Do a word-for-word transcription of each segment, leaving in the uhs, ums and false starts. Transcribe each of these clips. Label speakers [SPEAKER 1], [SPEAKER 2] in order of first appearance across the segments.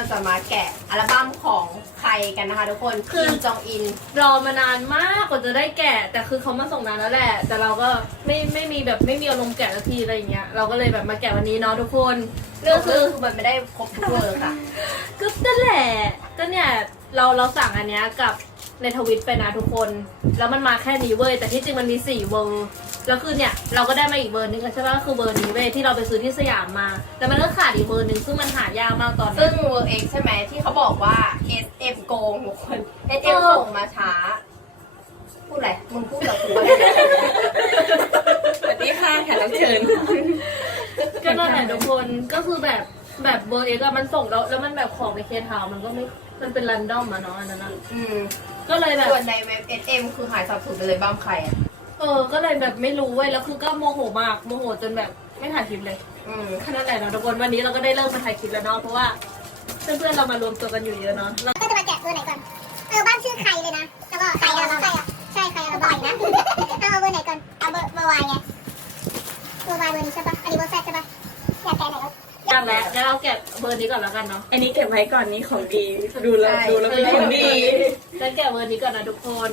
[SPEAKER 1] จะมาแกะอัลบั้มของใครกันนะคะทุกคนคิมจองอิน
[SPEAKER 2] รอมานานมากกว่าจะได้แกะแต่คือเขามาส่งนานแล้วแหละแต่เราก็ไม่ไม่มีแบบไม่มีอารมณ์แกะสักทีอะไรอย่างเงี้ยเราก็เลยแบบมาแกะวันนี้เนาะทุกคน
[SPEAKER 1] เรื่องคือมันไม่ได้ครบทุกเวอร์ค่ะ
[SPEAKER 2] ก็นั่นแหละก็เนี่ยเราเราสั่งอันเนี้ยกับในทวิตไปนะทุกคนแล้วมันมาแค่นี้เว้ยแต่ที่จริงมันมีสี่เวอร์แล้วคือเนี่ยเราก็ได้มาอีกเบอร์นึงใช่ไหมก็คือเบอร์นี้เว้ยที่เราไปซื้อที่สยามมาแต่มันก็ขาดอีกเบอร์นึงซึ่งมันหายากมากตอนนี้
[SPEAKER 1] ซึ่งเวอร์เอ็กใช่ไหมที่เขาบอกว่า เอส เอ็ม โกงทุกคน เอส เอ็ม ส่งมาช้าพูดอะไรมึงพูดกับกูอะไร
[SPEAKER 3] สวัสดีค่ะแขกรับเชิญ
[SPEAKER 2] ก็นั่นแหละทุกคนก็คือแบบแบบเบอร์เอ็กมันส่งแล้วแล้วมันแบบของในเคทาวมันก็ไม่มันเป็นรันดอมอะเนาะอันนั้น
[SPEAKER 1] อืม
[SPEAKER 2] ก็เลยแบบ
[SPEAKER 1] ส่วนในเว็บ เอส เอ็ม คือหายสับสนไปเลยบ้ามใครอ่ะ
[SPEAKER 2] เออก็เลยแบบไม่รู้เว้ยแล้วคือก็โมโหมากโมโหจนแบบไม่ถ่ายคลิปเลย
[SPEAKER 1] อืม
[SPEAKER 2] แค่นั้นแหละเนาะทุกคนวันนี้เราก็ได้เริ่มมาถ่ายคลิปแล้วเนาะเพราะว่าเพื่อนๆเรามารวมตัวกันอยู่เยอะเนาะ
[SPEAKER 4] ก็จะมาแกะตัวไหนก่อนเออบ้านชื่อใครเลยนะแล้วก็ใครอะใครอะใช่ใครอะบ่อยนะเอาเบอร์ไหนก่อนเอาเบอร์เบอร์วายไงเบอร์วายเบอร์นี้ใช่ปะอันนี้เบอร์แซดใช่ปะอยากแกะไหนก็
[SPEAKER 2] ยังแล้วแล้วเราแกะเบอร์นี้ก่อนแล้วกันเนาะ
[SPEAKER 3] อันนี้เก็บไว้ก่อนนี้ของดีดูแล้วดูแล้วเป็นของดี
[SPEAKER 2] แล้วแกะเบอร์นี้ก่อนนะทุกคน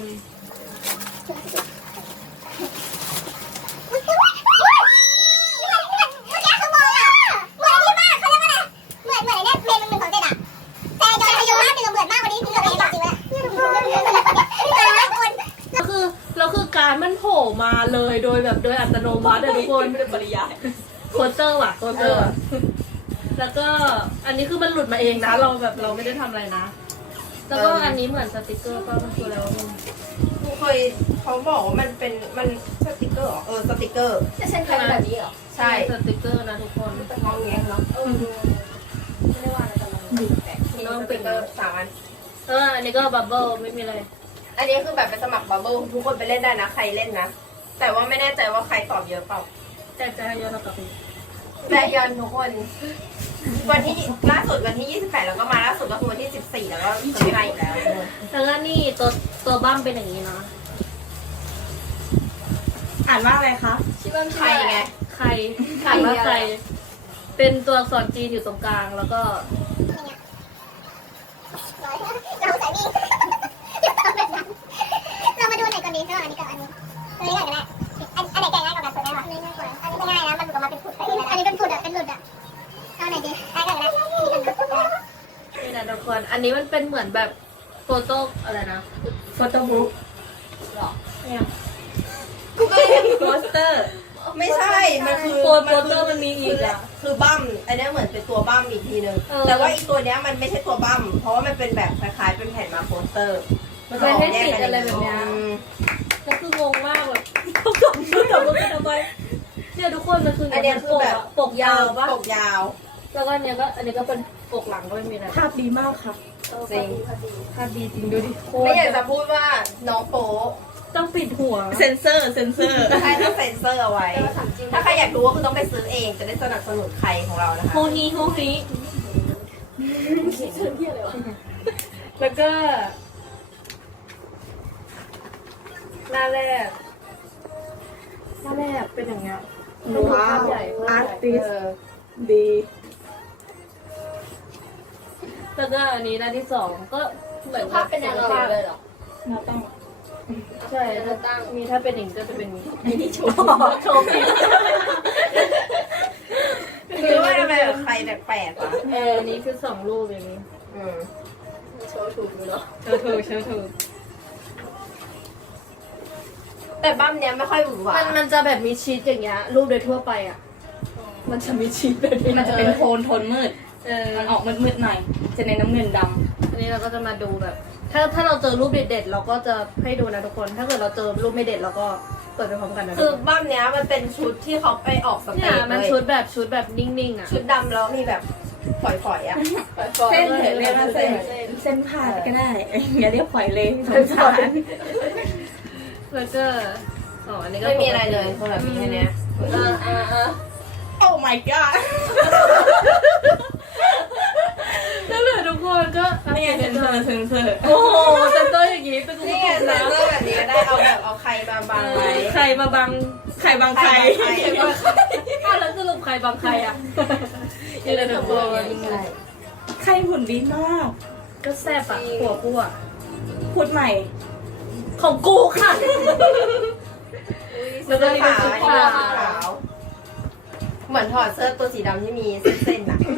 [SPEAKER 2] มันโผล่มาเลยโดยแบบโดยอัตโนมัติเลยทุกคน
[SPEAKER 3] ไม่ได้ปริยาย
[SPEAKER 2] โคเตอร์ว่ะโคเตอร์แล้วก็อันนี้คือมันหลุดมาเองนะเราแบบเราไม่ได้ทำอะไรนะแล้วก็อันนี้เหมือนสติกเกอร์ป่ะมันคืออะไรวะมึง
[SPEAKER 1] กูเคยเขาบอกว่ามันเป็นมันสติกเกอร์เหรอเออสติกเกอร์
[SPEAKER 2] จะเช่นกันแบบนี้เหรอใช่สติกเกอร์นะทุกคน
[SPEAKER 1] แต่มองแงงเนาะเออไม่ได้ว่าอะไรกันเลยมีสติกเกอร์สามอัน
[SPEAKER 2] เอออันนี้ก็บับเบิ้ลไม่มีอะไร
[SPEAKER 1] อันนี้คือแบบไปสมัครบับเบิ้ลทุกคนไปเล่นได้นะใครเล่นนะแต่ว่าไม่แน่ใจว่าใครตอบเยอะเปล่า
[SPEAKER 2] แต่จะให้ย้อนกลับไป
[SPEAKER 1] แต่ย้อนทุกคนวันที่ล่าสุดวันที่ยี่สิบแปดแล้วก็มาล่าสุดก็คือวันที่สิบสี่แล้วก็จะไม่มาอีกแล้ว
[SPEAKER 2] แล้วก็นี่ตัวตัวบั้มเป็นอย่างนี้นะ
[SPEAKER 3] อ่านว่าอะไรคะ
[SPEAKER 1] ชื่อว่าใครไง
[SPEAKER 2] ใครอ่านว่าใครเป็นตัวอักษรจีนอยู่ตรงกลางแล้วก็
[SPEAKER 4] เราใส่นี่เรามาดูไหนก่อนดีระหว่างอันนี้กับอันนี้อันนี้ก่อนก็ได้อันอันไหนแกะง่ายกว่ากันสุดได้ปะอันนี้ง่ายกว่าอันนี้ไม่ง่ายนะมันหลุดออกมาเป็นผุดอันนี้เป็นผุดอ่ะเป็นหลุดอ่ะเอาไหนดีง่ายกว่ากัน
[SPEAKER 2] นี่นะทุกคนอันนี้มันเป็นเหมือนแบบโฟโต้อะไรนะ
[SPEAKER 3] โฟโต้บุ๊ก
[SPEAKER 2] หรอเนี่ย
[SPEAKER 1] กูก็เลย
[SPEAKER 3] โปสเตอร์
[SPEAKER 1] ไม่ใช่มันคือ
[SPEAKER 2] โฟโต้มันมีอีกอ่ะ
[SPEAKER 1] คือบั้มอันนี้เหมือนเป็นตัวบั้มอีกทีนึงแต่ว่าอีกตัวเนี้ยมันไม่ใช่ตัวบั้มเพราะว่ามันเป็นแบบคล้ายๆเป็นแผ่นมาโปสเตอร์
[SPEAKER 2] มันจะให้ติดอะไรแบบนี้ก็คืองงมากแบบเขาส่งชุดออกมาเป็นอะไรเนี่ยทุกคนมันคือ
[SPEAKER 1] อันนี้คือแบบ
[SPEAKER 2] ปกยาวปะ
[SPEAKER 1] ปกยาว
[SPEAKER 2] แล้วก็อันนี้ก็อันนี้ก็เป็นปกหลังก็ไม่มีอะไร
[SPEAKER 3] ภาพดีมากค่ะ
[SPEAKER 1] จริง
[SPEAKER 2] ภาพดีจริงดูดิ
[SPEAKER 1] ไม่อยากจะพูดว่าน้องโป๊
[SPEAKER 2] ต้องปิดหัว
[SPEAKER 3] เซนเซอร์เซนเซอร์
[SPEAKER 1] ใช่ต้องเซ็นเซอร์เอาไว้ถ้าใครอยากรู้ก็คือต้องไปซื้อเองจะได้สนับสนุนใครของเรานะคะ
[SPEAKER 2] โฮฮีโฮฮีแล้วก็หน้าแรกหน้าแรกเป็นอย่างเงี้ย
[SPEAKER 3] ว้าวอาร์ติสดี
[SPEAKER 2] แล้วก็อันนี้หน้าที่สองก็เหมือน
[SPEAKER 1] ภาพเป็นอะไรเลยหรอ
[SPEAKER 3] หน้าตั้ง
[SPEAKER 2] ใช่ถ้าตั้งมีถ้าเป็นอย่างก็จะเป็น
[SPEAKER 1] อันนี้โชว์
[SPEAKER 2] โชว์ผิด
[SPEAKER 1] คือว่าทำไมแบบใครแปลกๆอ่ะ
[SPEAKER 2] เอออันนี้คือสองรูปอย่างนี้
[SPEAKER 1] อืมโชว์ถูกอยู่เนาะ
[SPEAKER 2] โชว์ถูกโชว์ถูก
[SPEAKER 1] แต่บั้มเนี้ยไม่ค่อยหวือหวา
[SPEAKER 2] มันมันจะแบบมีชีสอย่างเงี้ยรูปโดยทั่วไปอ่ะมันจะมีชีสแบบนี้
[SPEAKER 3] มันจะเป็นโทนโทนมืด
[SPEAKER 2] เออ
[SPEAKER 3] มันออกมืดๆหน่อยจะในน้ำเงินดำ
[SPEAKER 2] อันนี้เราก็จะมาดูแบบถ้าถ้าเราเจอรูปเด็ดๆเราก็จะให้ดูนะทุกคนถ้าเกิดเราเจอรูปไม่เด็ดเราก็เปิดไปพร้อมกันนะ
[SPEAKER 1] คือบั้มเนี้ยมันเป็นชุดที่เขาไปออกสเตจเลย
[SPEAKER 2] มันชุดแบบชุดแบบนิ่งๆอ่ะ
[SPEAKER 1] ชุดดำแล้วมีแบบฝอยๆอ่ะ
[SPEAKER 3] เส้นเห็นเรียกว่าเส้นเส้นผ่านก็ได้อย่าเรียกฝอยเลยสงสาร
[SPEAKER 2] แล้วก็อ๋ออันนี้ก็
[SPEAKER 1] ไม่มีอะไรเลยคนแบบนี้แค่นี้
[SPEAKER 2] เออเออเออ
[SPEAKER 3] Oh my god
[SPEAKER 2] นั่นแหละทุกคนก็
[SPEAKER 3] นี่ไงเซนเซอร์เซนเซอร์
[SPEAKER 2] โอ้โหเซนเซอร์อย่างงี้เป็นกู
[SPEAKER 1] นี่ไงเซนเซอร์แบบนี้ก็ได้เอาแบบเอาใครมาบังไว้
[SPEAKER 2] ใครมาบัง
[SPEAKER 3] ใครบังใคร
[SPEAKER 2] อ้าวแล้วสรุปใครบังใครอ่ะยังไงทุกคน
[SPEAKER 3] ใรหุ่นดีมาก
[SPEAKER 2] ก็แซ่บอะหัวกูอะ
[SPEAKER 3] พูดใหม่
[SPEAKER 2] ของกูค่ะ
[SPEAKER 1] แล้วก็ขาวขาวเหมือนถอดเสื้อตัวสีดำที่มีเส้นๆอ่ะ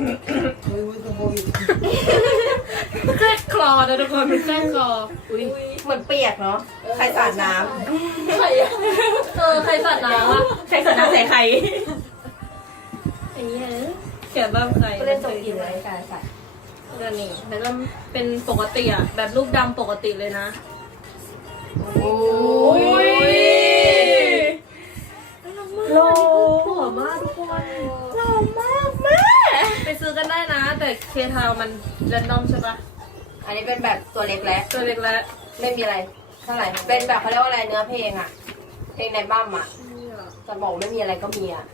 [SPEAKER 2] แค่คลอนะทุกคนเป็นแค่คลออุ้ย
[SPEAKER 1] เหมือนเปียกเนาะใครสาดน้
[SPEAKER 2] ใครอะเออใครสัตว์น้ำอะ
[SPEAKER 3] ใครสนน้ำใส่ใคร
[SPEAKER 2] ไอ้เนี้ยเขียนบ้างใคร
[SPEAKER 1] ำก็เล่นจงกินเลยการใส่
[SPEAKER 2] เรื่องนี้แล้วก็เป็นปกติอะแบบรูปดำปกติเลยนะ
[SPEAKER 1] โอ้
[SPEAKER 3] อุ้ย
[SPEAKER 2] โลหัวมากทุกคน
[SPEAKER 3] หล่อมากแม่
[SPEAKER 2] ไปซื้อกันได้นะ แต่เคทาวมันแรนดอมใช่ปะ
[SPEAKER 1] อันนี้เป็นแบบตัวเล็กแล้ว
[SPEAKER 2] ตัวเล็กแล้ว
[SPEAKER 1] ไม่มีอะไรเท่าไหร่เป็นแบบเขาเรียกว่าอะไรเนื้อเพลงอ่ะ เพลงในบั้มอ่ะจะบอกไม่มีอะไรก็มีอ่ะ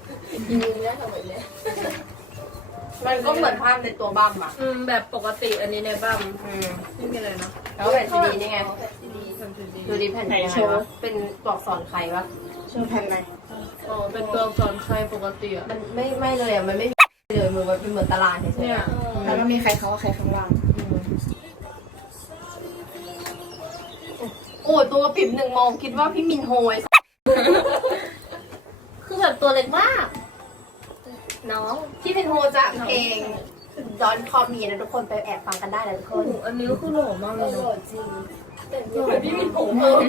[SPEAKER 1] มันก็เหมือนภาพในตัวบั้มอ่ะ
[SPEAKER 2] อืมแบบปกติอันนี้ในบ้าม
[SPEAKER 1] อืม
[SPEAKER 2] ไม่มีอะไรเนาะ
[SPEAKER 1] แล้วแผ่นซีดีนี่ไง
[SPEAKER 2] ทำดี
[SPEAKER 1] ดูดิแผ่นยังไงวะเป็นตัวอักษรใครวะ
[SPEAKER 3] โชว์แผ่นไหน
[SPEAKER 2] อ๋อเป็นตัวอักษรใครปกติอะ
[SPEAKER 1] มันไม่ไม่เลยอ่ะมันไม่มีเลยมือมันเป็นเหมือนตารางเฉยๆ
[SPEAKER 2] เนี่ย
[SPEAKER 1] อะ
[SPEAKER 3] แล้วมันมีใครเขาว่าใครข้างล่าง
[SPEAKER 1] อืมโอ้ยตัวปิ่มหนึ่งมองคิดว่าพี่มินโฮย
[SPEAKER 2] คือแบบตัวเล็กมาก น้อง
[SPEAKER 1] พี่มินโฮจากเพลงดอนคอมีนะทุกคนไปแอบฟังกันได้นะทุกค
[SPEAKER 2] โอ้
[SPEAKER 1] น
[SPEAKER 2] โหอันนี้ก็คือหล่อมากเลยเนอะ
[SPEAKER 1] จริงพี่มินโฮเออ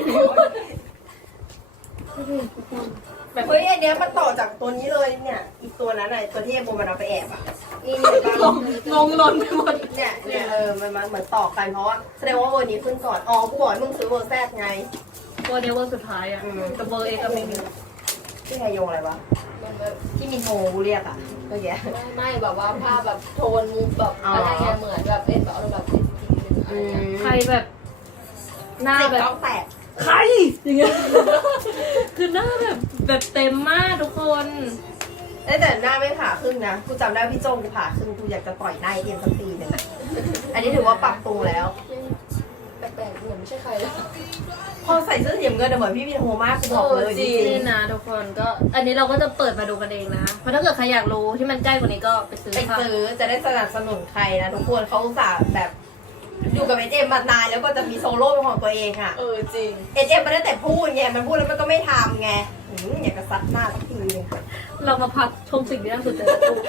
[SPEAKER 2] แบบ
[SPEAKER 1] เฮ้ยอันเนี้ยมันต่อจากตัวนี้เลยเนี่ย อีกตัวนั้นอ่ะตัวที่ไอ้โบมันเอาไปแอบอ่ะนี่นี่บ้าง
[SPEAKER 2] งงงลนไปหมด
[SPEAKER 1] เนี่ยเนี่ยเออมันมาเหมือนต่อกันเพราะว่าแสดงว่าเวอร์นี้ขึ้นก่อนอ๋อกูบอกให้มึงซื้อเวอร์แซดไง
[SPEAKER 2] ตัวนี้เวอร์สุดท้ายอะ
[SPEAKER 1] อืม
[SPEAKER 2] กับเบอร์เอกกับมิน
[SPEAKER 1] ที่ไงโยงอะไรวะที่มินโฮกูเรียกอ่ะเมื่อกี้
[SPEAKER 5] ไม่ไม่แบบว่าภาพแบบโทนมุกแบบ
[SPEAKER 1] อ๋ออ
[SPEAKER 5] อะไรเงี้ยเหมือนแบบเอ็นแบบอารมณ์แบบเป็นจริงๆอะไร
[SPEAKER 1] อื
[SPEAKER 5] เงี้ย
[SPEAKER 1] ม
[SPEAKER 2] ใครแบบหน้า
[SPEAKER 1] ติด
[SPEAKER 2] แบบ
[SPEAKER 1] กล้องแตก
[SPEAKER 2] ใครอย่างเงี้ยคือหน้าแบบแบบเต็มมากทุกคน
[SPEAKER 1] เอ้ยแต่หน้าไม่ผ่าครึ่งนะกูจำได้พี่โจงกูผ่าครึ่งกูอยากจะต่อยหน้าไอ้เอ็มสักทีหนึงอะอันนี้ถือว่าปรับปรุงแล้ว
[SPEAKER 5] แปลกๆเหมือนไม่ใช่ใครเลย
[SPEAKER 1] พอใส่เสื้อสีน้ำเงินอะเหมือนพี่มินโฮมากกูบอกเลย
[SPEAKER 5] เออ
[SPEAKER 1] จ
[SPEAKER 5] จริ
[SPEAKER 1] ริ
[SPEAKER 5] ง
[SPEAKER 1] ง
[SPEAKER 2] นี่นะทุกคนก็อันนี้เราก็จะเปิดมาดูกันเองนะเพราะถ้าเกิดใครอยากรู้ที่มันใกล้กว่านี้ก็ไปซื้อ
[SPEAKER 1] ไป
[SPEAKER 2] ค่ะ
[SPEAKER 1] ซื้อจะได้สนับสนุนใครนะทุกคนเขาอุตส่าห์แบบอยู่กับเอเจมมานานแล้วก็จะมีโซโล่เป็นของตัวเองอะ
[SPEAKER 5] เออจริง
[SPEAKER 1] เอเจมมันได้แต่พูดไงมันพูดแล้วมันก็ไม่ทำไงหืมอยากจะซัดหน้าสักทีนึง
[SPEAKER 2] เรามาพักชมสิ่งที่น่าสนใจสักครู่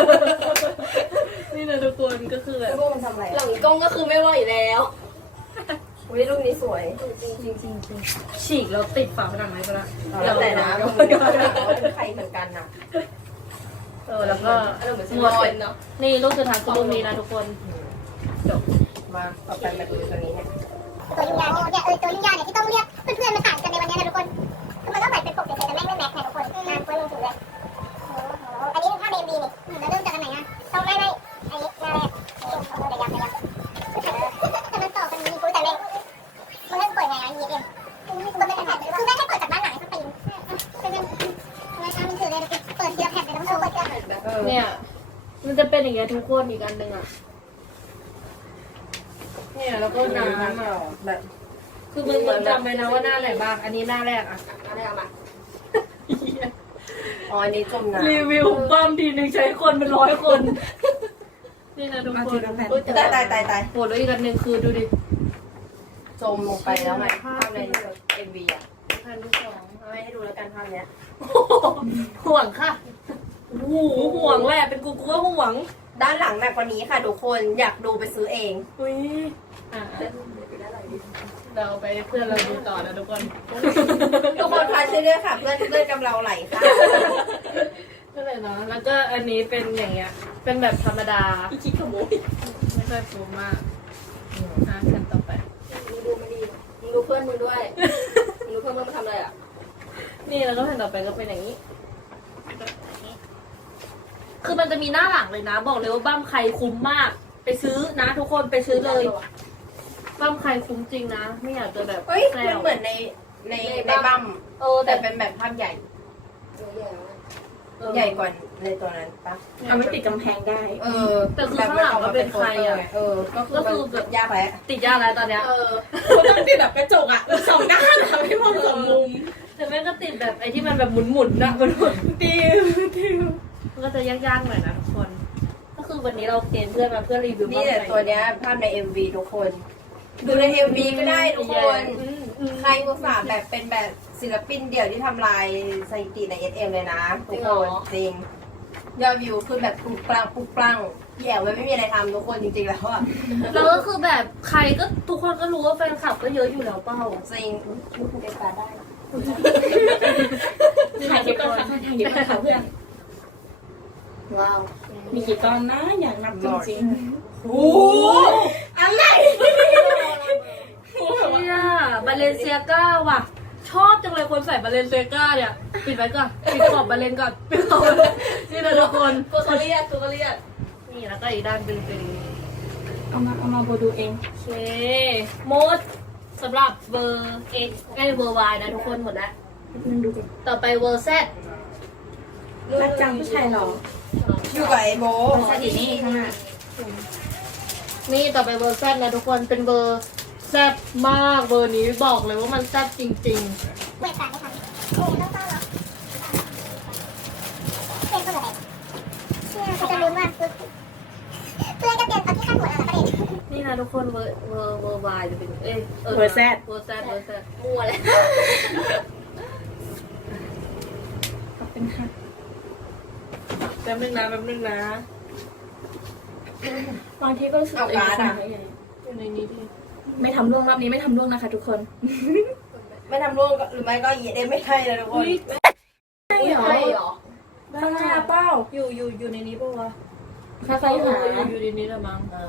[SPEAKER 2] นี่นะทุกคนก็คือแบบ
[SPEAKER 1] แล้วพวกมันทำอะไร
[SPEAKER 5] หลังกล้องก็คือไม่ไหวแล้ว
[SPEAKER 1] อุ้ยรูปนี้สวย
[SPEAKER 5] จริงจริงจริงจริง
[SPEAKER 2] ฉีกแล้วติดฝาผนังไหมก็ได้
[SPEAKER 1] แล้วแต่นะมึงไม่ได้ว่าเป็นใครเหมือนกันนะ
[SPEAKER 2] เออแล้วก็
[SPEAKER 5] อารมณ์เหมือน
[SPEAKER 2] ห
[SPEAKER 5] ส
[SPEAKER 2] ม
[SPEAKER 5] ม
[SPEAKER 2] ด
[SPEAKER 5] อยเนาะ
[SPEAKER 2] นี่รูปสุดท้ายคือรูปนี้นะทุกคนจบ
[SPEAKER 1] มาต่อไปมาดูตัวนี้เนี่ย
[SPEAKER 4] ตัวยุ่งยากเนี่ยเออตัวยุ่งยากเนี่ยที่ต้องเรียกเพื่อนๆมาถ่ายกันในวันนี้นะทุกคนคือมันก็เหมือนเป็นปกติแต่แม่งไม่แม็กนะทุกคนนะควรลงถึงเลยอันนี้คือภาพเอ็มบีนี่แล้วเริ่มจากอันไหนอ่ะต้องไม่ไม่อันนี้หน้าแรกเดี๋ยวยับเดี๋ยวยับแต่มันต่อกันมีกูแต่เล่นมันเริ่มเปิดไงอ่ะยีเอ็มคือแม่งแค่คือแม่งแค่เปิดจากบ้านหลังให้เขาปีนเป็นเป็นงานช้ามันถือเลยเปิดทีละแผ่นเลยต้องโชว์เปิดทีละแผ่น
[SPEAKER 1] เออ
[SPEAKER 2] เนี่ยมันจะเป็นอย่างเงี้ยทุกคนอีกอันหนึ่งอ่ะ
[SPEAKER 1] เนี่ยแล้วก็น้ำอ่ะแบบ
[SPEAKER 2] คือมึงมึงจำไว้นะว่าหน้าไหนบ้าง อันนี้หน้าแรกอ่ะ
[SPEAKER 5] อะไรเอามา
[SPEAKER 1] อ๋ออันนี้จมน้ำ
[SPEAKER 2] รีวิวบ้ามทีหนึ่งใช้คนเป็นร้อยคน นี่นะทุก
[SPEAKER 3] เอา
[SPEAKER 2] ค
[SPEAKER 3] ที
[SPEAKER 2] น
[SPEAKER 3] ละแผ่น
[SPEAKER 1] ตายตายตายตาย
[SPEAKER 2] โหแล้วอีกอันหนึ่งคือดูดิ
[SPEAKER 1] จมลงไปแล้วไงภาพในเอ็มวีอ่ะ
[SPEAKER 2] อันที่สอง
[SPEAKER 1] เอาไว้ให้ดูแล้วกันภาพเนี้ย
[SPEAKER 2] ห่วงค่ะโอ้โหห่วงแหละเป็นกูกูก็ห่วง
[SPEAKER 1] ด้านหลังหนักกว่านี้ค่ะทุกคนอยากดูไปซื้อเอง
[SPEAKER 2] อุ้ยอ่ะเราไปเพื่อนเราดูต่อนะทุกคน
[SPEAKER 1] ทุกคนพาช่วยด้วยค่ะ เพื่อนเพื่อนกำเราไหลค่ะ
[SPEAKER 2] ก็เลยเนาะแล้วก็อันนี้เป็นอย่างเงี้ย เป็นแบบธรรมดา
[SPEAKER 5] อีคิดขโมย
[SPEAKER 2] ไม่ค่อยฟูมากอ่ะแผ่นต่อไป
[SPEAKER 5] มึงดูมันดีมึงดูเพื่อนมึงด้วยมึงดูเพื่อนมึงมาทำอะไรอ่ะ
[SPEAKER 2] นี่แล้วก็แผ่นต่อไปก็เป็นอย่างนี้ คือมันจะมีหน้าหลังเลยนะ บอกเลยว่าบ้ามใครคุ้มมาก ไปซื้อนะ ทุกคนไปซื้อเลยบ้ามใครคุ้มจริงนะ ไม่อยากจะแบบ
[SPEAKER 1] เฮ้ย
[SPEAKER 2] แซ
[SPEAKER 1] มัน
[SPEAKER 2] ว
[SPEAKER 1] เหมือนในในในบัม
[SPEAKER 2] เออ
[SPEAKER 1] แต่
[SPEAKER 2] แต่
[SPEAKER 1] เป็นแบบภาพใหญ่
[SPEAKER 2] เออ
[SPEAKER 1] ใหญ่กว่าในตัวนั้นปะ
[SPEAKER 3] เอาไม่ติดกำแพงได้
[SPEAKER 1] เออ
[SPEAKER 2] แต่คือข้างหลังก็เป็นใครอะ
[SPEAKER 1] เออ ก็คือ
[SPEAKER 2] ก็คือ
[SPEAKER 1] แบบยากแล้ว
[SPEAKER 2] ติดยากแล้วตอนเนี้ย
[SPEAKER 5] เออ
[SPEAKER 3] เขาต้องติดแบบกระจกอ่ะสองด้านอะไม่มองสองมุม
[SPEAKER 2] แต่แม่งก็ติดแบบไอ้ที่มันแบบหมุนๆนะหมุน
[SPEAKER 3] ติวติว
[SPEAKER 2] ๆมันก็จะยากๆหน่อยนะทุกคน ก็คือคือวันนี้เราเกณฑ์เพื่อนมาเพื่อรีวิว
[SPEAKER 1] นี่แหละตัวเนี้ยภาพใน เอ็ม วี ทุกคน ดูใน เอ็ม วี ก็ได้ทุกคน ใครอุตส่าห์แบบเป็นแบบศิลปินเดี่ยวที่ทำลายสถิติใน เอส เอ็ม เลยนะทุกคนจริงยอดวิวคือแบบปุ๊กปลังปุ๊กปลังแย่ไว้ไม่มีอะไรทำทุกคนจริงๆแล้วอะ
[SPEAKER 2] แล้วก็คือแบบใครก็ทุกคนก็รู้ว่าแฟนคลับก็เยอะอยู่แล้วเปล่า
[SPEAKER 1] จริงคุณเด็กตาได้
[SPEAKER 3] ถ่ายคลิปก่อนค่ะถ่ายคลิปก่อนค่ะเพื่อน
[SPEAKER 1] ว้าว
[SPEAKER 3] มีกี่ตอนนะอยากนับจริง
[SPEAKER 1] โอ้
[SPEAKER 3] ๆ
[SPEAKER 1] โห
[SPEAKER 3] อะไร
[SPEAKER 2] เนี่ยบาเลนเซียก้าว่ะ ชอบจังเลยคนใส่บาเลนเซียก้าเนี่ยปิดไว้ก่อนปิดขอบบาเลนก่อนปิดขอบบาเลนนี่นะทุกคน
[SPEAKER 5] ตัวเขาเรียกตัวเขาเรียก
[SPEAKER 2] นี่แล้วก็อีกด้านเป็นเป็น
[SPEAKER 3] เอามาเอามาโบดูเอง
[SPEAKER 2] โอเคหมดสำหรับเบอร์ X ไอ้เบอร์ Y นะทุกคนหมดแล้ว
[SPEAKER 3] นึงดูกัน
[SPEAKER 2] ต่อไปเบอร์ Z
[SPEAKER 3] รักจังผู้ชายหรอ
[SPEAKER 1] อยู่กับไอ้โบ
[SPEAKER 3] สวัสดีนี่ข้างหน้า
[SPEAKER 2] นี่ต่อไปเบอร์ Z นะทุกคนเป็นเบอร์แซ่บมากเบอร์นี้บอกเลยว่ามันแซ่บจริง
[SPEAKER 4] เวทตาไม่ทันโอ้ต้องต้อนเหรอเป็นคนอะไรเชื่อเขาจะรู้ว่าเพื่อนก็เตรียมตอนที่ขั้นหัวแล้วประเด็น
[SPEAKER 2] ๆ นี่นะทุกคนเบอร์เบอร์เบอร์ Y จะเป็นเอ้ย
[SPEAKER 3] เบอร์ Z
[SPEAKER 2] เบอร์ Z เบอร์ Z
[SPEAKER 5] มั่วเลย
[SPEAKER 3] ขอบคุณค่ะ
[SPEAKER 2] แป๊บนึงนะแป๊บนึงนะ
[SPEAKER 3] บางทีก็รู้สึกตัวเองเป็นคนใหญ่
[SPEAKER 2] อยู่ในนี้ดิ
[SPEAKER 3] ไม่ทำร่วงรอบนี้ไม่ทำร่วงนะคะทุกคน
[SPEAKER 1] ไม่ทำร่วงหรือไม่ก็เอ็มไม่ให้เลยทุกคน
[SPEAKER 3] ใช่เหรอ
[SPEAKER 5] ใช่เหรอ
[SPEAKER 3] ข้างหน้าเป้า
[SPEAKER 2] อยู่อยู่อยู่ในนี้ปะวะ
[SPEAKER 3] ค่อยๆหา
[SPEAKER 2] อยู่อยู่ในนี้ละมั้ง
[SPEAKER 1] อ่า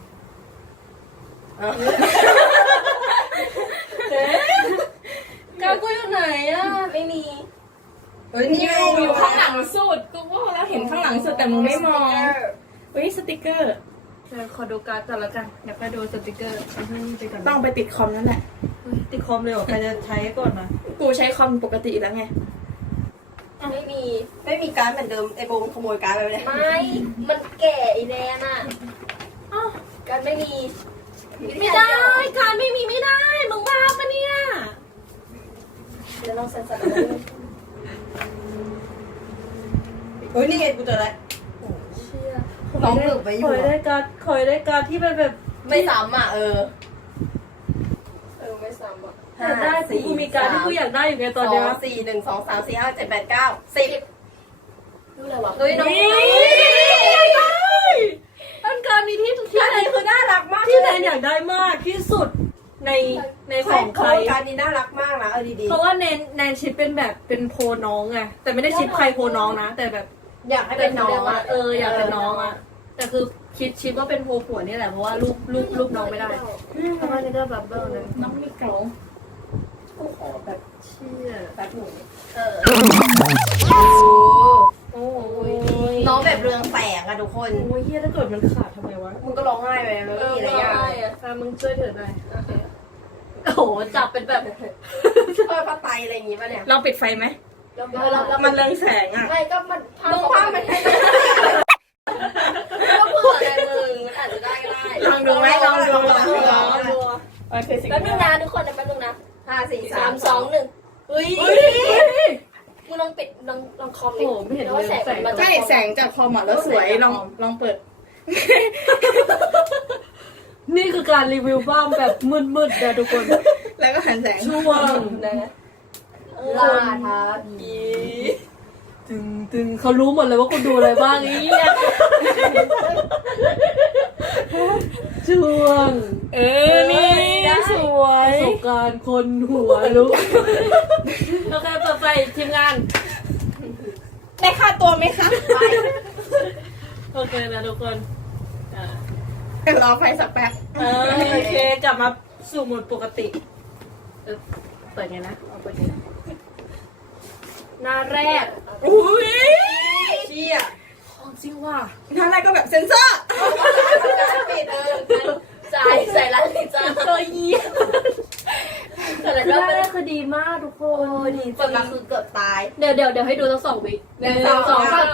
[SPEAKER 2] กากูอยู่ไหนอ่ะ
[SPEAKER 5] ไม่มี
[SPEAKER 1] เฮ้ยนี่ไง
[SPEAKER 3] อยู่ข้างหลังสุดกูว่าแล้วเห็นข้างหลังสุดแต่มึงไม่มองเฮ้ยสติกเกอร์
[SPEAKER 2] เดี๋ยวขอดูการ์ดก่อนแล้วกันเดี๋ยวไปดูสติกเกอร์เอาให้นี่ไปก่อน
[SPEAKER 3] ต้องไปติดคอมนั่นแหละ
[SPEAKER 2] เฮ้ยติดคอมเลยเหรอใครจะใช้ก่อนนะ
[SPEAKER 3] กูใช้คอมปกติแล้วไง
[SPEAKER 5] ไม่มี
[SPEAKER 1] ไม่มีการ์ดเหมือนเดิมไอ้โบขโมยการ์ดไปเลย
[SPEAKER 5] ไม่ มันแก่อีแนนอ่ะกันไม่มี
[SPEAKER 2] ไม่ได้การไม่มีไม่ได้มึงบ้าปะเนี่ย
[SPEAKER 5] เดี๋ยวลองสั่นๆ
[SPEAKER 1] เฮ้ยนี่ไงกูเจอแล้ว
[SPEAKER 2] เชี่ย
[SPEAKER 1] น้องหลุดไปอยู่
[SPEAKER 2] คอยได้การ์ดคอยได้การ์ดที่มันแบบ
[SPEAKER 1] ไม่ซ้ำอ่ะเออ
[SPEAKER 5] เออไม่ซ้ำอ่ะ
[SPEAKER 2] อยากได้กูมีการ์ดที่กูอยากได้อยู่ไงตอนเนี้ย
[SPEAKER 1] สองสี่หนึ่งสองสามสี่ห้าเจ็ดแปดเก้าสิบ
[SPEAKER 5] รู้อะไรวะ
[SPEAKER 1] เฮ้ยน้อง
[SPEAKER 2] ต้นการนี้ที่ที่
[SPEAKER 1] อัน
[SPEAKER 2] แน
[SPEAKER 1] นี้
[SPEAKER 2] น
[SPEAKER 1] คือน่ารักมาก
[SPEAKER 2] ที่แนนอยากได้มากที่สุดในในข
[SPEAKER 1] ใช่
[SPEAKER 2] อง
[SPEAKER 1] ข
[SPEAKER 2] ใคร
[SPEAKER 1] องการนี้น่ารักมากนะเอาดี
[SPEAKER 2] เพราะว่าแนนแนนชิปเป็นแบบเป็นโพน้องไงแต่ไม่ได้ชิปใครโพน้องนะ แต่แบบ
[SPEAKER 1] ๆอยากให้เป็นน้องอ่ะ
[SPEAKER 2] เอออยากเป็นน้องอ่ะแต่คือคิดชิปว่าเป็นโพผัวนี่แหละเพราะว่าลูกลูกลูกน้องไม่ได้เพราะว่านี่ก็บับเบิ้ลนั้น
[SPEAKER 3] น้องมีเก๋า
[SPEAKER 1] กูขอแบบ
[SPEAKER 2] เชี่ย
[SPEAKER 1] แป๊บหนึ่ง
[SPEAKER 5] เออ
[SPEAKER 2] โอ้ย
[SPEAKER 1] น้องแบบเรืองแสงอะทุกคน
[SPEAKER 2] โอ้ยเฮียถ้าเกิดมันขาดทำไมวะ
[SPEAKER 1] มึงก็ร้องไห้ไปแล้ว
[SPEAKER 5] เอ
[SPEAKER 1] ไม่
[SPEAKER 5] อ
[SPEAKER 1] มีอะไร
[SPEAKER 5] ไม่
[SPEAKER 1] อย่าง
[SPEAKER 5] ได้อ่ะ
[SPEAKER 2] อ่ะมึงช่วยถือหน่อย
[SPEAKER 5] โอเค
[SPEAKER 2] โอ้โหจับเป็นแบบ
[SPEAKER 1] เพื่อพระไตรอะไรอย่างงี้ป่ะเนี่ย
[SPEAKER 3] เราปิดไฟไหม
[SPEAKER 5] แล้วแล้วแล้ว
[SPEAKER 3] มันเรืองแสงอ่ะ
[SPEAKER 5] ไม่ก็มันภาพ
[SPEAKER 1] มึงพามันให้
[SPEAKER 5] ก็เผื่ออะไรมึงมันอาจจะได้ก็ได้
[SPEAKER 3] ลองดูไหมลองดูลองดู
[SPEAKER 5] ลองดู
[SPEAKER 3] โอเคสิ
[SPEAKER 5] แป๊บนึงนะทุกคนนะแป๊บนึงนะ
[SPEAKER 1] ห้าสี่
[SPEAKER 5] สา
[SPEAKER 1] สาม ม
[SPEAKER 5] สองหนึ่งเฮ้ย
[SPEAKER 2] เฮ้ย
[SPEAKER 5] มึงลองปิดลองลองคอมดิ
[SPEAKER 2] โอ้โหไม่เห็นเลย
[SPEAKER 5] ว่าแสงมันจะ
[SPEAKER 3] ใช่แสงจากคอมอ่ะแล้วสวยลองลองเปิด
[SPEAKER 2] นี่คือการรีวิวบ้านแบบมืดๆนะทุกคน
[SPEAKER 3] แล้วก็หันแสง
[SPEAKER 2] ช่วง
[SPEAKER 5] นะนะ
[SPEAKER 1] ล่าท้าผี
[SPEAKER 2] ตึงตึงเขารู้หมดเลยว่ากูดูอะไรบ้างอีเนี่ยช่วง
[SPEAKER 3] เออนี่สว
[SPEAKER 2] ป
[SPEAKER 3] ย
[SPEAKER 2] ระสบการณ์คนหัวลุกโอเคเปิดไฟทีมงาน
[SPEAKER 3] ได้ค่าตัวไหมคะ
[SPEAKER 2] โอเคนะทุกคนอ่าร
[SPEAKER 3] อไฟสักแป๊บ
[SPEAKER 2] เออโอเคกลับมาสู่โหมดปกติเออเปิดไงนะเอาเปิดไงหน้าแรก
[SPEAKER 3] อุ้ย
[SPEAKER 1] เชี่ย
[SPEAKER 2] ของจริงว่ะ
[SPEAKER 3] ท่าแรกก็แบบเซนเซอร์
[SPEAKER 1] ปิดเออ
[SPEAKER 5] ใส่ใส่ร้านเลยจ้า
[SPEAKER 2] ตัวเยี่ย
[SPEAKER 5] ใส่ร้าน
[SPEAKER 2] คือห
[SPEAKER 5] ก็
[SPEAKER 2] น้า
[SPEAKER 5] เป็น
[SPEAKER 2] แรกคือดีมากทุกคน
[SPEAKER 1] ดีเปิดมาคือเกือบตาย
[SPEAKER 2] เดี๋ยวเดี๋ยวเดี๋ยวให้ดูทั้งสองวิ
[SPEAKER 1] หนึ่งสองสาม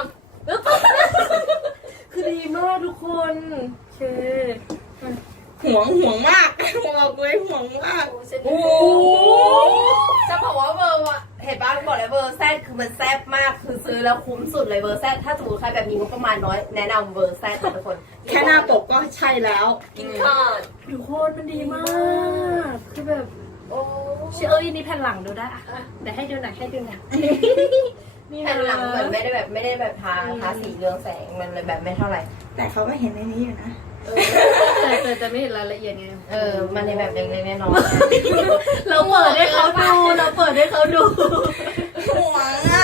[SPEAKER 2] คือดีมากทุกคนโอเค
[SPEAKER 3] ห่วงห่วงมากบอกเลยห่วงมาก
[SPEAKER 5] เส้น
[SPEAKER 1] โอ้โหจะบอกว่าเบอร์ว่ะเห็นป่ะบอกเลยเวอร์แซดคือมันแซ่บมากคือซื้อแล้วคุ้มสุดเลยเวอร์แซดถ้าสมมติใครแบบมีงบประมาณน้อยแนะนำเวอร์แซดทุกคน
[SPEAKER 3] แค่หน้าปกก็ใช่แล้ว
[SPEAKER 5] กินข้าว
[SPEAKER 2] ทุกคน มันดีมาก คือแบบ
[SPEAKER 5] โอ้
[SPEAKER 2] เชื่อเอ้ยนี่แผ่นหลังดูได้อะเดี๋ยวให้ดูหน่อยให้ดูหน่อย
[SPEAKER 1] แผ่นหลังเหมือนไม่ได้แบบไม่ได้แบบทาทาสีเรืองแสงมันเลยแบบไม่เท่าไหร่
[SPEAKER 3] แต่เขาก็เห็นในนี้อยู่นะ
[SPEAKER 2] แต่แต่จะไม่เห็นรายละเอียดไง
[SPEAKER 1] เออมันในแบบเล็กๆน้อย
[SPEAKER 2] เราเปิดให้เขาดู เราเปิดให้เขาดู
[SPEAKER 3] หวงอ่ะ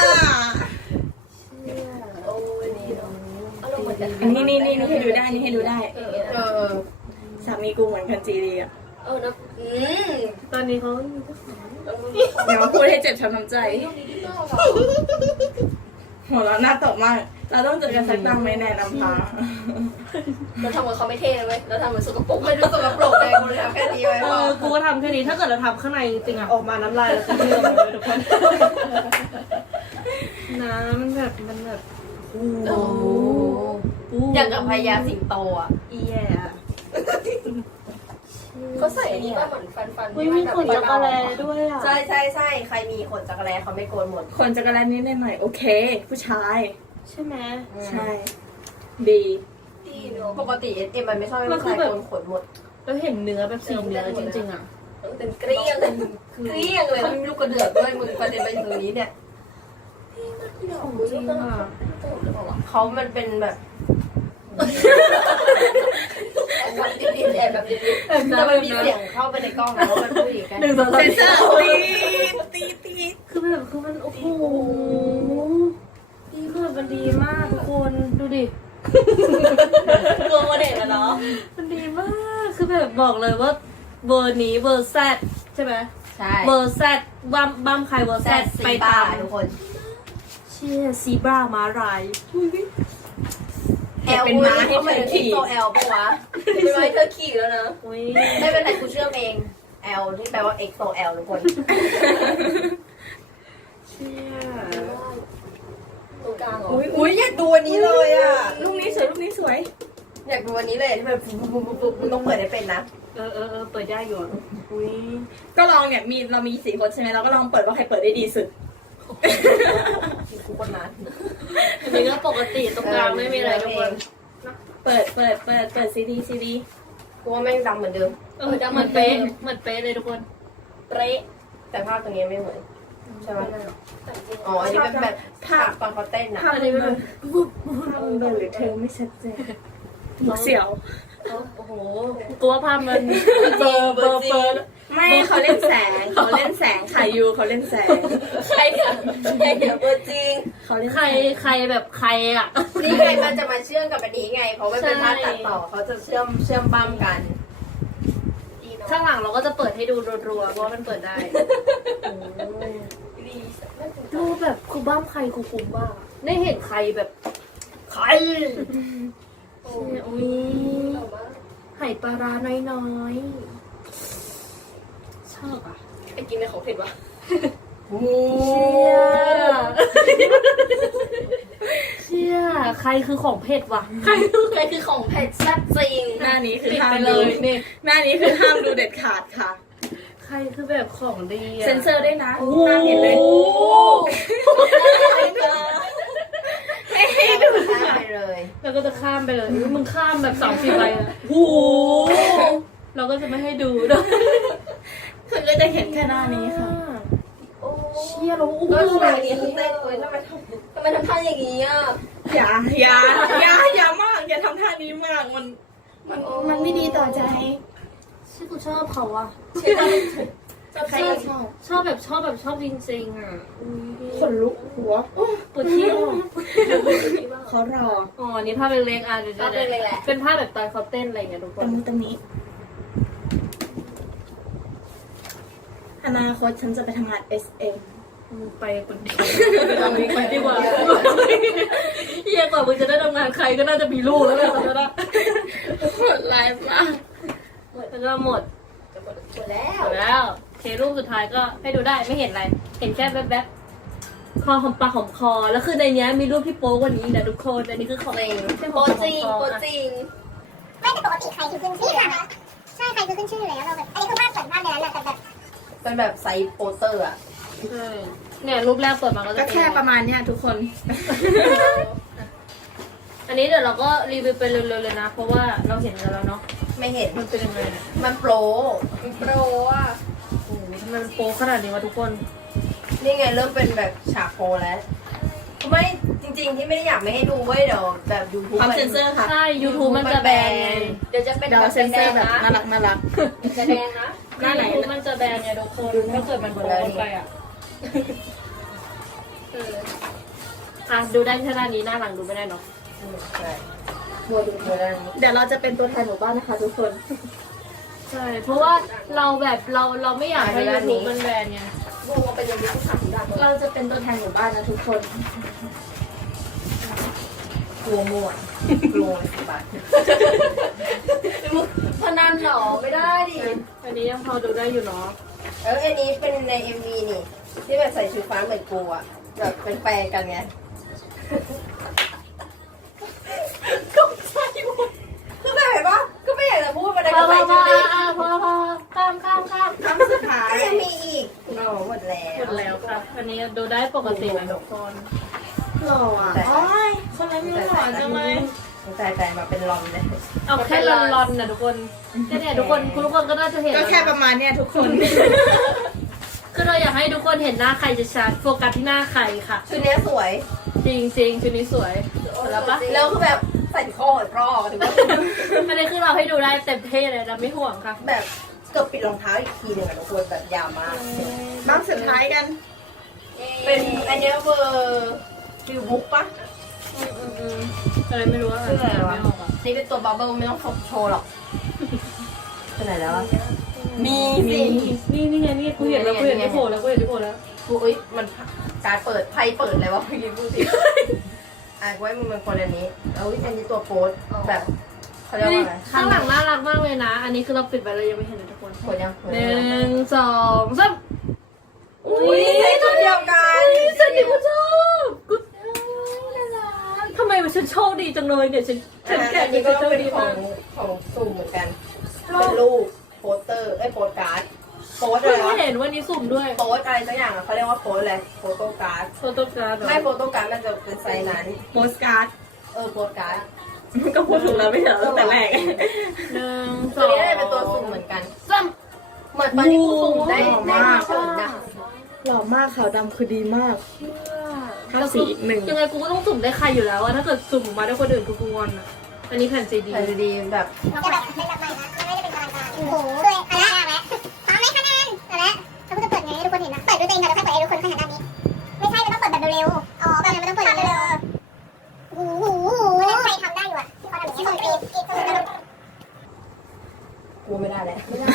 [SPEAKER 5] โอ้ยนี่เนาะอารมณ์เหมือนกัน
[SPEAKER 3] อันนี้นี่นี่นี่ให้ดูได้นี่ให้ดูได้
[SPEAKER 5] เออ
[SPEAKER 1] ๆเออ
[SPEAKER 3] สามีกูเหมือนคันจีรีอ่ะ
[SPEAKER 5] เออนะอืม
[SPEAKER 2] ตอนนี้เขา
[SPEAKER 3] เดี๋ยวมาพูดให้เจ็บช้ำน้ำใจ
[SPEAKER 5] เรื่องนี้ดีมากอ่ะ
[SPEAKER 3] หัวเราะหน้าตกมาก เราต้องเจอกันสักตั้งไหมแน่นำพา
[SPEAKER 5] เราทำเหมือนเขาไม่เท่เลยเว้ยเราทำเหมือนสกปรก
[SPEAKER 1] ไม่ดูสกปรกเลยคุณทำแค่นี้ไว้
[SPEAKER 2] เอ
[SPEAKER 1] พอ
[SPEAKER 2] อ กูก็ทำแค่นี้ ถ้าเกิดเราทำข้างในจริงๆอะออกมาน้ำลายเราจะเลือกเลยทุกคน น้ำมันแบบมันแบบ
[SPEAKER 1] โอ้โหอย่างกับพญาสิงโตอ่ะ
[SPEAKER 2] อีแย่อะ
[SPEAKER 5] เขาใส่อันนี้มาเหมือนฟันฟัน
[SPEAKER 2] อุ้ยมีขนจักรแลด้วยอ่ะ
[SPEAKER 1] ใช่ใช่ใช่ใครมีขนจักรแลเขาไม่โกนหมด
[SPEAKER 3] คนจักรแลนิดหน่อยโอเค ผู้ชาย
[SPEAKER 2] ใช่ไหม
[SPEAKER 3] ใช่ ดี
[SPEAKER 5] ดีเนาะ
[SPEAKER 1] ปกติเอสเอ็มมันไม่ชอบให้ผู้ชายโกนขนหมด
[SPEAKER 2] แล้วเห็นเนื้อแบบสีเนื้อจริงๆอ่ะ
[SPEAKER 5] เป็นเกลี้ยงเป็นเกลี้ยงเลย
[SPEAKER 1] เขามีลูกกระเดือกด้วยมึงประเด็นไปอยู่ตรงนี้เนี่ย
[SPEAKER 2] ของจริงอ่ะ
[SPEAKER 1] เขามันเป็นแบบ
[SPEAKER 5] วันดิบๆแอบแบบดิบ
[SPEAKER 1] แต่มันมีเสียงเข้าไปในกล้องนะว่ามันพูดอีกกัน
[SPEAKER 2] หนึ่งสองสาม
[SPEAKER 3] เซนเซอร์ตีตีตี
[SPEAKER 2] คือแบบคือมันโอ้โหดีคือมันดีมากทุกคนดูดิ
[SPEAKER 5] ๆตัวโมเดลแล้วเนาะ
[SPEAKER 2] มันดีมากคือแบบบอกเลยว่าเบอร์นี้เบอร์แซดใช่ไหม
[SPEAKER 1] ใช่
[SPEAKER 2] เบอร์แซดบัมบัมใครเบอร์แซ
[SPEAKER 1] แซ่
[SPEAKER 2] ด
[SPEAKER 1] บ
[SPEAKER 2] ไป
[SPEAKER 1] ไป
[SPEAKER 2] ตา
[SPEAKER 1] ตาม ทุกคน
[SPEAKER 2] เชี่ยซีบราม้าลาย
[SPEAKER 1] แอลเป็นม้าให้เธอขี่ตัวแอลปะวะ
[SPEAKER 5] ไม่ไว้เธอขี่แล้วนะ
[SPEAKER 2] อุ้ย
[SPEAKER 1] ไม่เป็นไรกูเชื่อมเอง L ที่แปลว่า X O L ทุกคน
[SPEAKER 2] เชี่ย
[SPEAKER 5] ตรงกลางเหรอ
[SPEAKER 3] อุ้ย
[SPEAKER 1] อุ้ยอยากดูอันนี้เลยอ่ะ
[SPEAKER 3] ลูกนี้สวยลูกนี้สวย
[SPEAKER 1] อยากดูอันนี้เลยที่แบบปุ๊บปุ๊บปุ๊บปุ๊บมึงต้องเปิดให้เป็นนะ
[SPEAKER 2] เออเออเออเปิดได้อยู่อะ
[SPEAKER 3] อุ้ยก็ลองเนี่ยมีเรามีสี่คนใช่ไหมเราก็ลองเปิดว่าใครเปิดได้ดีสุด
[SPEAKER 1] กูคนนั้น
[SPEAKER 2] อันนี้ก็ปกติตรงกลางไม่มีอะไรทุกคน
[SPEAKER 3] เปิดเปิดเปิดเปิดซีดีซีดี
[SPEAKER 1] กูว่าแม่งดังเหมือนเดิม
[SPEAKER 2] เออเหมือนเป๊ะเหมือนเป๊ะเลยทุกคน
[SPEAKER 5] เป๊ะ
[SPEAKER 1] แต่ภาพตรงนี้ไม่เหมือนใช่ไหมอ๋ออันนี้เป็นแบบภาพตอนเขาเต้นนะ
[SPEAKER 3] ภาพมันแบบภาพมันเบลอหรือเธอไม่ชัดเจนเสียว
[SPEAKER 1] โอ้โห
[SPEAKER 2] กูว่าภาพมันเบอร์เบอร์เบอร์
[SPEAKER 3] ไม่เขาเล่นแสงเขาเล่นแสงค่ะยูเขาเล่นแสง
[SPEAKER 5] ใครเนี่ยใครเนี่ยตัวจริง
[SPEAKER 3] เขาเล่น
[SPEAKER 2] ใครใครแบบใครอ่ะ
[SPEAKER 1] นี่ไงมันจะมาเชื่อมกับอันนี้ไง เพราะมันเป็นภาพตัดต่อเขาจะเชื่อมเชื่อมปั้มกัน
[SPEAKER 5] ดีเนาะ
[SPEAKER 2] ข้างหลังเราก็จะเปิดให้ดูรัวๆเพราะว่ามันเปิดได้
[SPEAKER 5] ดีไม่ถึง
[SPEAKER 2] รูปแบบคือบ้ามใครกูคุ้มมากได้เห็นใครแบบใคร
[SPEAKER 5] โอ้
[SPEAKER 2] อุ้ย
[SPEAKER 5] แต่ว่า
[SPEAKER 2] ไห่ปลาร้าน้อยๆชอบอ่ะ
[SPEAKER 5] ไอ้กินในของเผ็ดวะ
[SPEAKER 1] โอ้
[SPEAKER 2] เชี่ยเชี่ยใครคือของเผ็ดวะ
[SPEAKER 5] ใครใครคือของเผ็ดแซ่บจริง
[SPEAKER 3] หน้านี้คือ
[SPEAKER 2] ปิด
[SPEAKER 3] ห้าม
[SPEAKER 2] ไปเล
[SPEAKER 3] ดู
[SPEAKER 2] ยนี่
[SPEAKER 3] หน้านี้คือห้ามดูเด็ดขาดค่ะ
[SPEAKER 2] ใครคือแบบของดีอะ
[SPEAKER 3] เซนเซอร์ด้วยนะห้ามเห็นเลย
[SPEAKER 1] ไม่ให้ดูไปเลย
[SPEAKER 2] แล้วก็จะข้ามไปเลยอุ๊ยมึงข้ามแบบสามสี่ใบอะโอ้โหเราก็จะไม่ให้ดูด้วย
[SPEAKER 3] คุณก็จะเห็นแค่หน้านี้ค่ะ
[SPEAKER 5] โอ้
[SPEAKER 2] เชี่ยเราอู้
[SPEAKER 1] ก็
[SPEAKER 2] หู
[SPEAKER 1] ฉากนี้คือเต้นเลยทำไมทำ
[SPEAKER 5] ทำไมทำท่าอย่างนี้อ่ะ
[SPEAKER 3] อย่าอย่าอย่าอย่ามากอย่าทำท่านี้มากมันมันมันไม่ดีต่อใจ
[SPEAKER 2] ชื่อกูชอบเขาอะ
[SPEAKER 5] ชอบใคร
[SPEAKER 2] ชอบชอบแบบชอบแบบชอบจริงๆอะอุ๊ย
[SPEAKER 3] ขนลุกหัว
[SPEAKER 2] ปวดเที่ยว
[SPEAKER 3] เขารอ
[SPEAKER 2] อ๋ออันนี่ภาพเล็กๆอ่ะเดี๋ยว
[SPEAKER 5] ชอบ
[SPEAKER 2] จะ
[SPEAKER 5] เลยแหละ
[SPEAKER 2] เป็นภาพแบบตอนเขาเต้นอะไรอย่างเงี้ยทุกค
[SPEAKER 3] ตร
[SPEAKER 2] น
[SPEAKER 3] งนี้ตรงนี้ อนาคตฉันจะไปทำงาน เอส เอ็ม
[SPEAKER 2] มึงไปคนเดียวไปดีกว่าเฮียกว่ามึงจะได้ทำงานใครก็น่าจะมีลูกแล้วแหละตอนนั้นอะ
[SPEAKER 3] โหดร้ายมาก
[SPEAKER 2] แล้วก็หมด
[SPEAKER 5] จะหมดหมดแล้ว
[SPEAKER 2] หมดแล้วโอเครูปสุดท้ายก็ให้ดูได้ไม่เห็นอะไร เห็นแค่แวบๆคอหอมปากหอมคอ แล้วคือในเนี้ยมีรูปที่โป๊กว่านี้นะทุกคนอันนี้คือของเอง
[SPEAKER 5] โปจริงโปจริง
[SPEAKER 4] ไม่แต่ปกติใครคือขึ้นชื่อนะใช่ใครคือขึ้นชื่ออยู่แล้วเราแบบอันนี้คือภาพส่วนภาพในนั้นแหละแต่แบบ
[SPEAKER 1] เป็นแบบไซส์โปสเตอร์อ่ะ
[SPEAKER 2] ใช่เนี่ยรูปแรกเปิดมาก็จะ
[SPEAKER 3] ก็
[SPEAKER 2] เป็น
[SPEAKER 3] แค่ประมาณเนี้ยทุกคน
[SPEAKER 2] อันนี้เดี๋ยวเราก็รีวิวไปเร็วๆเลยนะ เพราะว่าเราเห็นกันแล้วเนาะ
[SPEAKER 1] ไม่เห็น
[SPEAKER 2] มันเป็นยังไงเนี่ย
[SPEAKER 1] มันโปร
[SPEAKER 5] โปรอ่ะ
[SPEAKER 2] โอ้โหทำไมมันโป๊ขนาดนี้วะทุกคน
[SPEAKER 1] นี่ไงเริ่มเป็นแบบฉากโปรแล้วไม่จริงๆที่ไม่ได้อยากไม่ให้ดูเว้ยเดี๋ยวแบบยูทูบ
[SPEAKER 3] ความเซ็นเซอร์ค่ะ
[SPEAKER 2] ใช่ YouTube มันจะแบนไง
[SPEAKER 5] เดี๋ยวจะเป็น
[SPEAKER 3] เดี๋ยว
[SPEAKER 5] แบบ
[SPEAKER 3] เซ็นเซ
[SPEAKER 5] แด
[SPEAKER 3] อร์
[SPEAKER 5] ง
[SPEAKER 3] แบบ
[SPEAKER 5] ๆนะ
[SPEAKER 3] น่ารักน่ารัก
[SPEAKER 5] จะแดงนะ
[SPEAKER 3] หน้าไหน
[SPEAKER 2] YouTube มันจะแบนไงทุกคนถ้าเกิดมันโป๊ไปอ่ะ
[SPEAKER 5] เออ
[SPEAKER 2] อ่ะดูได้แค่หน้านี้หน้าหลังดูไม่ได้เนาะ
[SPEAKER 1] อืมใช่บัวดูเนื้อด้านนี้
[SPEAKER 3] เดี๋ยวเราจะเป็นตัวแทนหมู่บ้านนะคะทุกคน
[SPEAKER 2] ใช่ เพราะว่าเราแบบเราเราไม่อยากให้ YouTube มันแบนไง
[SPEAKER 5] โบมาเป็นอย่างนี้ทุกครั้งทุกอย่างเลย
[SPEAKER 3] เราจะเป็นตัวแทนหมู่บ้านนะทุกคน
[SPEAKER 1] กลัวมั่วกลัวสิบบาท
[SPEAKER 5] พนันเหรอไม่ได้ดิ
[SPEAKER 2] อันนี้ยังพอดูได้อยู่เนาะ
[SPEAKER 1] เอออันนี้เป็นในเอ็มวีนี่ ที่แบบใส่ชุดฟ้าเหมือนกูอ่ะแบบเป็นแฟนกันไงก็ใช่หมดคือแบบเห็นปะก็ไม่อยากจะพูดมาได้
[SPEAKER 2] พอ
[SPEAKER 1] ก็
[SPEAKER 2] พ
[SPEAKER 1] ใส่
[SPEAKER 2] อพ
[SPEAKER 1] ชุ
[SPEAKER 2] อ
[SPEAKER 1] ดนี้
[SPEAKER 2] อ่ะพอพอข้ามข้ามข้าม
[SPEAKER 3] คำสุดท้าย
[SPEAKER 1] ก็ยังมีอีกโอ้หมดแล้ว
[SPEAKER 2] หมดแล้วครับ อันนี้ดูได้ปกตินะทุกคน
[SPEAKER 3] หล่ออ่ะโอ้ยคนนั้นไม่หล่อจังเลย
[SPEAKER 1] ใส่ใจมาเป็นลอนเลย
[SPEAKER 2] เอาแค่ลอนๆนะทุกคนแค่เนี่ยทุกคนคุณทุกคนก็น่าจะเห็น
[SPEAKER 3] ก็แค่ประมาณเนี้ยทุกคน
[SPEAKER 2] คือเราอยากให้ทุกคนเห็นหน้าใครจะชัดโฟกัสที่หน้าใครค่ะ
[SPEAKER 1] ชุดเนี้ยสวย
[SPEAKER 2] จริงจริงๆชุดนี้สวยแล้วปะ
[SPEAKER 1] แล้วคือแบบใส่คอรอถึงว่า
[SPEAKER 2] อันนี้คือเราให้ดูได้เต็มเท่เลยเราไม่ห่วงค่ะ
[SPEAKER 1] แบบเกือบปิดรองเท้าอีกทีหนึ่งอะทุกคนแบบยาวมาก
[SPEAKER 3] บ้างสุดท้ายกัน
[SPEAKER 1] เป็นอันเนี้ยเวอร์ฟิลบุ๊กปะ
[SPEAKER 2] อืมอืมอืมอะไรไม่รู้อะ
[SPEAKER 1] ชื่ออะไรวะ
[SPEAKER 2] ไม่ออกอะ
[SPEAKER 1] นี่เป็นตัวบับเบิ้ลไม่ต้องโชว์หรอกไปไหนแล้วอะมีสิ
[SPEAKER 2] นี่นี่ไงนี่กูเห็นแล้วกูเห็นที่โผล่แล้วกูเห็นที่โผล่แล้ว
[SPEAKER 1] กูเอ้ยมันการเปิดไพ่เปิดอะไรวะเมื่อกี้พูดสิอ่ะกูให้มึงเป็นคนอันนี้แล้วอันนี้ตัวโป๊ตแบบเขาเรียกว่าอะไร
[SPEAKER 2] ข้างหลังน่ารักมากเลยนะ อันนี้คือเราปิดไปเลยยังไม่เห็นเลยทุกคน
[SPEAKER 1] กดยัง
[SPEAKER 2] หนึ่งสองสาม
[SPEAKER 1] อุ้ยใส่ชุดเดียวกัน
[SPEAKER 2] สวัสดีกูชอบกูทำไมมันฉันโชคดีจังเลยเนี่ยฉันฉัน
[SPEAKER 1] อั
[SPEAKER 2] แก่
[SPEAKER 1] น
[SPEAKER 2] ดี
[SPEAKER 1] นี้
[SPEAKER 2] ฉั
[SPEAKER 1] ก็
[SPEAKER 2] นโชค
[SPEAKER 1] เป็น
[SPEAKER 2] ดี
[SPEAKER 1] ขอ
[SPEAKER 2] มาง ก
[SPEAKER 1] ของสุ่มเหมือนกันเป็นรูปโปสเตอร์ไอ้ยโปสการ์ดโปสอะ
[SPEAKER 2] เพิ่
[SPEAKER 1] ไรง วะ
[SPEAKER 2] เห็นวันนี้สุ่มด้วย
[SPEAKER 1] โปสอะไรสักอย่างอะเขาเรียกว่าโปสอะไรโฟโต้การ์ด
[SPEAKER 2] โฟโต้การ์ดเหรอ
[SPEAKER 1] ไม่โฟโต้การ์ดมันจะเป็นไซส์นั้น
[SPEAKER 3] โปสการ์ด
[SPEAKER 1] เออโปสการ์ด
[SPEAKER 3] ก็พูดถูกแล้วไม่เหรอตั้งแต่แรก
[SPEAKER 2] หนึ่งส
[SPEAKER 1] ตั
[SPEAKER 2] อ
[SPEAKER 1] ว
[SPEAKER 2] ง
[SPEAKER 1] นี้น่าจะเป็นตัวสุ่มเหมือนกัน
[SPEAKER 2] สาม
[SPEAKER 1] เหมือนตอนที่กูสุ่มได้
[SPEAKER 3] โอ้โห
[SPEAKER 1] ได้มาเปิดนะ
[SPEAKER 3] หล่อมากขาวดำคือดีมากภาพสีอีกหนึ่ง
[SPEAKER 2] ยังไงกูก็ต้องสุ่มได้ใครอยู่แล้วอะถ้าเกิดสุ่มออกมาได้คนอื่นกูกงอนอะอันนี้แผ่นซีดี
[SPEAKER 1] แต่ดีแบบ
[SPEAKER 4] จะแบบเป็นแบบใหม่นะมันไม่ได้เป็นการการโอ้โหด้วยอันแรกแล้วพร้อมไหมคะแนนอันแรกเราก็จะเปิดไงให้ทุกคนเห็นนะเปิดด้วยตัวเองก่อนแล้วค่อยเปิดให้ทุกคนค่อยเห็นด้านนี้ไม่ใช่มันต้องเปิดแบบเร็วๆอ๋อแบบมันต้องเปิดแบบเร็วๆโอ้โหมันใครทำได้อยู่อ่ะที่เขาทำอย่างนี้คนกรีดกรีดกรีด
[SPEAKER 1] กูไม่ได้แล้วไม่ได้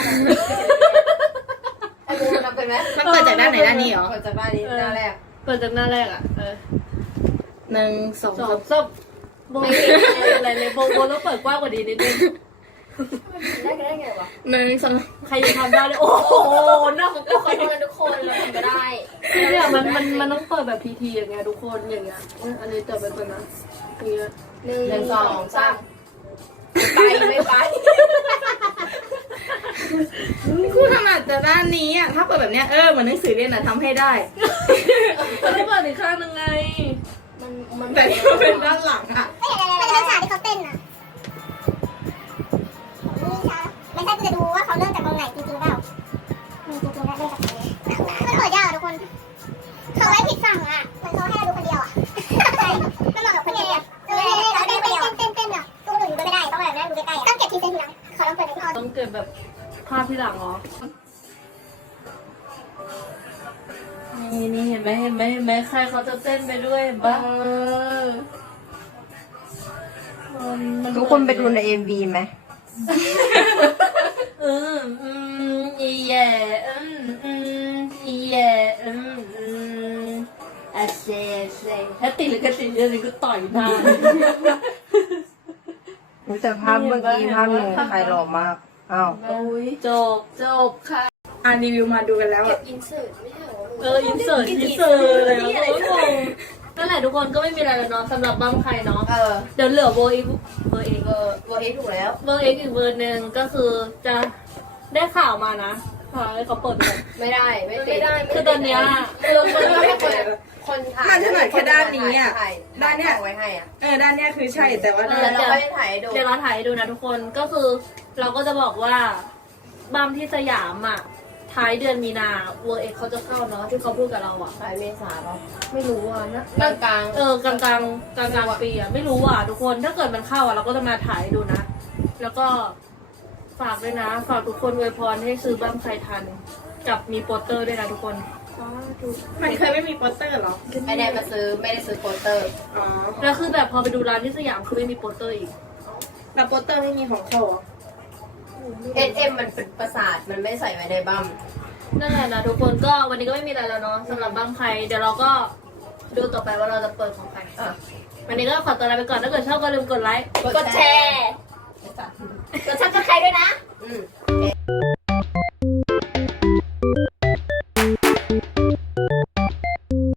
[SPEAKER 1] ไอ้กูมันทำเป็นไหม
[SPEAKER 3] มันเปิดจากด้านไหนด้านนี้เหรอ
[SPEAKER 1] เปิดจากด้านนี้หน้าแรก
[SPEAKER 2] เปิดจากหน้าแรกอะเออ
[SPEAKER 3] หนึ่งสอง
[SPEAKER 2] สอ
[SPEAKER 3] สาง ม
[SPEAKER 2] สามโบไม่อะไรเลยโบโบต้องเปิดกว้างกว่านี้นิดนึง
[SPEAKER 5] ได้ได้ไงวะ
[SPEAKER 3] หนึ่งสอง
[SPEAKER 2] ใครจะทำได้เลยโอ้โหน่าข
[SPEAKER 5] เราขอโทษนะทุกคนเราทำก็ได้
[SPEAKER 2] เนี่ยมันมันมันต้องเปิดแบบพีทีอย่างเงี้ยทุกคนอย่างเงี้ยอันนี้เปิดเป็นตัวนะอย่างเงี้ย
[SPEAKER 5] หนึ่ง
[SPEAKER 1] หนึ่งสองสาม
[SPEAKER 5] ไปไม่ไป
[SPEAKER 3] คู่ถนัดแต่ด้านนี้อ่ะถ้าเปิดแบบเนี้ยเออเหมือนหนังสือเรียนอ่ะทำให้ได้
[SPEAKER 2] มันต้องเปิดอีกข้างหนึงไง
[SPEAKER 5] มันมัน
[SPEAKER 3] แต่ที่มันเป็นด้านหลังอ่ะ
[SPEAKER 4] ไม่เห็นอะไรเลยมันจะเป็นฉากที่เขาเต้นอ่ะนี่ช้าไม่ใช่กูจะดูว่าเขาเริ่มจากตรงไหนจริงๆเปล่าจริงๆแล้วเริ่มจากตรงนี้มันเปิดยากทุกคนเขาไว้ผิดฝั่งอ่ะเหมือนเขาให้เราดูคนเดียวอ่ะใช่มันเหมาะกับคนเดียวเออเราเต้นเต้นเต้นเต้นอ่ะตู้หนูอยู่ไม่ได้ต้องแบบนั้นดูใกล้ๆต้องเก็บทีเซนทีหลังขอลองเปิดดูก่อน
[SPEAKER 2] ต้องเก็บแบบภาพที่หลังเหรอนี่นี่เห็นไหมเห็นไหมเห็นไหมใครเขาจะเต้นไปด้วยบ้างมั
[SPEAKER 1] ทุกคนไปดูในเอ็มวีไหม
[SPEAKER 2] อืมอืมอีแย่อืมอืมอีแย่อืมอืมอาเซเซถ้าติดหรือกระติดเรื่องนี้ก็ต่อยหน้า
[SPEAKER 1] แต่ภาพเมื่อกี้ภาพหนึ่งใครหล่อมาก อ้าว
[SPEAKER 2] โอ้ยจบจบค่ะ
[SPEAKER 3] อ่านรีวิวมาดูกันแล้ว
[SPEAKER 5] เก็
[SPEAKER 3] อ่ะ
[SPEAKER 5] บอินเสิร์ตไม่ใช่เหรอ
[SPEAKER 2] เอออินเสิร์ตอินเสิร์ตอะไรวะโอ้ยงงนั่นแหละทุกคนก็ไม่มีอะไรแล้วเนาะสำหรับบัมใครเนาะ
[SPEAKER 1] เออ
[SPEAKER 2] เดี๋ยวเหลือเบอร์อีกเบอร์เอก
[SPEAKER 1] เออตัวเอถูกแล้ว
[SPEAKER 2] เบอร์เอกอีกเบอร์หนึ่งก็คือจะได้ข่าวมานะหาให้เขาเปิดเลย
[SPEAKER 1] ไม่ได้ไม่ติ
[SPEAKER 5] ไม่
[SPEAKER 1] ด
[SPEAKER 5] ได้
[SPEAKER 2] คือตอนเนี้ย
[SPEAKER 1] คือมันก็ให้คนคนถ่าย
[SPEAKER 3] น่าจะหน่อยแค่ด้านนี้อะ
[SPEAKER 1] ถ่าย
[SPEAKER 3] ด้านเนี้ย
[SPEAKER 1] ถ่ไว้ให้อ่ะ
[SPEAKER 3] เออด้านเนี้ยคือใช่แต่ว่า
[SPEAKER 2] เอ
[SPEAKER 3] ด้า
[SPEAKER 2] อ
[SPEAKER 3] น
[SPEAKER 1] เดี๋ยวเราไม่ได้ถ่ายให้ดู
[SPEAKER 2] เดี๋ยวเราถ่ายให้ดูนะทุกคนก็คือเราก็จะบอกว่าบัมที่สยามอ่ะท้ายเดือนมีนาเวอร์เอ็กเขาจะเข้าเนาะที่เขาพูดกับเราอ่ะ
[SPEAKER 1] ถ่ายเมษาเหรอ
[SPEAKER 2] ไม่รู้อ่ะนะ
[SPEAKER 1] กลางกลาง
[SPEAKER 2] เออกลางกลางกลางกลางๆปีอ่ะไม่รู้อ่ะทุกคนถ้าเกิดมันเข้าอ่ะเราก็จะมาถ่ายให้ดูนะ แล้วก็ฝากด้วยนะฝากทุกคนอวยพรให้ซื้อบัมใครทันกับมีโปสเตอร์ด้วยนะทุกคน
[SPEAKER 3] มันเคยไม่มีโปสเตอร์เหรอ
[SPEAKER 1] ไม่ได้มาซื้อไม่ได้ซื้อโปสเตอร์
[SPEAKER 3] อ๋อ
[SPEAKER 2] แล้วคือแบบพอไปดูร้านที่สยามคือไม่มีโปสเตอร์อีก
[SPEAKER 3] แต่โปสเตอร์ไม่มีของเขาเหรอ
[SPEAKER 1] เอสเอ็มมันเป็นประสาทมันไม่ใส่ไว้ในบัม
[SPEAKER 2] นั่นแหละนะทุกคนก็วันนี้ก็ไม่มีอะไรแล้วเนาะสำหรับบัมใครเดี๋ยวเราก็ดูต่อไปว่าเราจะเปิดของใคร
[SPEAKER 1] อ่ะ
[SPEAKER 2] วันนี้ก็ขอตัวลาไปก่อนถ้าเกิดชอบก็ลืมกดไลค์
[SPEAKER 5] กดแชร์ กดซับสไครต์ด้วยนะ
[SPEAKER 1] อืม